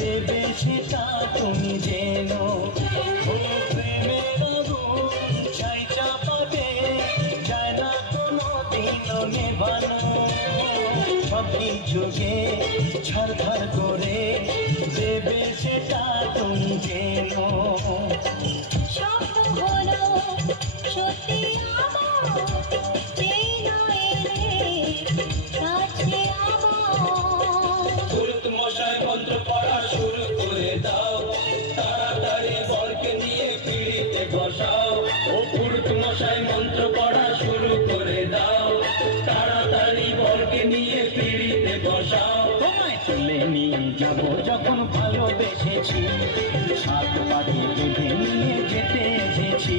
দেবে সেটা তুমি জেনো। ও প্রেমের আগুন চাই চাপাতে, যায় না কোনো দিনও নেভানো। সব কিছুকে ছাড়খাড় করে দেবে সেটা তুমি জেনো। স্বপ্ন হলো সত্যি আমার, এই নয় রে কাছে আমার। পুরুত মশাই মন্ত্র পড়া শুরু করে দাও, তাড়াতাড়ি বরকে নিয়ে পিড়িতে বসাও। ও পুরুত মশাই মন্ত্র পড়া শুরু করে দাও, তাড়াতাড়ি বরকে নিয়ে পিড়িতে বসাও। তোমায় তুলে নিয়ে যাবো যখন ভালোবেসেছি, সাত পাকে বেঁধে নিয়ে যেতে এসেছি।